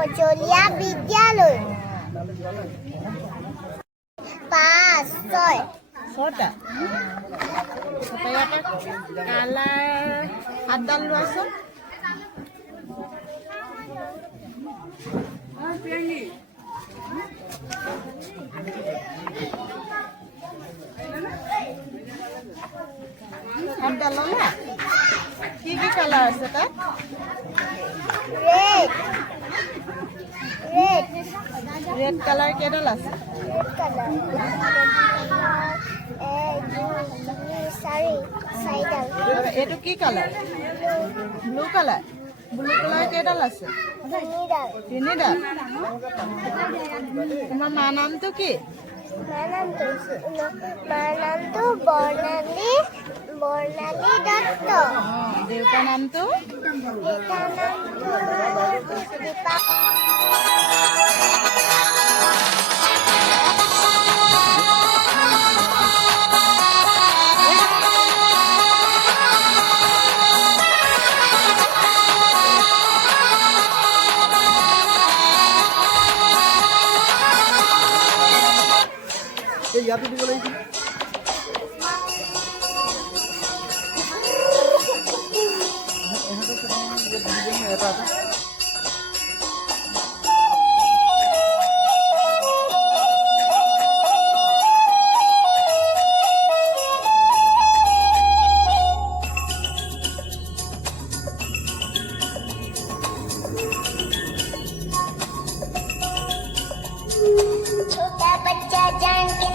মজলীয়া বিদ্যালয় 5 6 ছটা ইয়াতে কালাৰ 7ডাল লোৱাচোন সাতডাল ল'লা কি কি কালাৰ আছে তাত red ৰেড কালাৰ কেইডাল আছে color 1 2 3 4 ডাল আৰু এইটো কি কালাৰ ব্লু কালাৰ কেইডাল আছে তিনিডাল তোমাৰ মাৰ নামটো কি মাৰ নামটো বৰ্ণালী দত্ত দেউতাৰ নামটো দীপা ইয়াতে দিব লাগিছিল এটা छोटा बच्चा जान के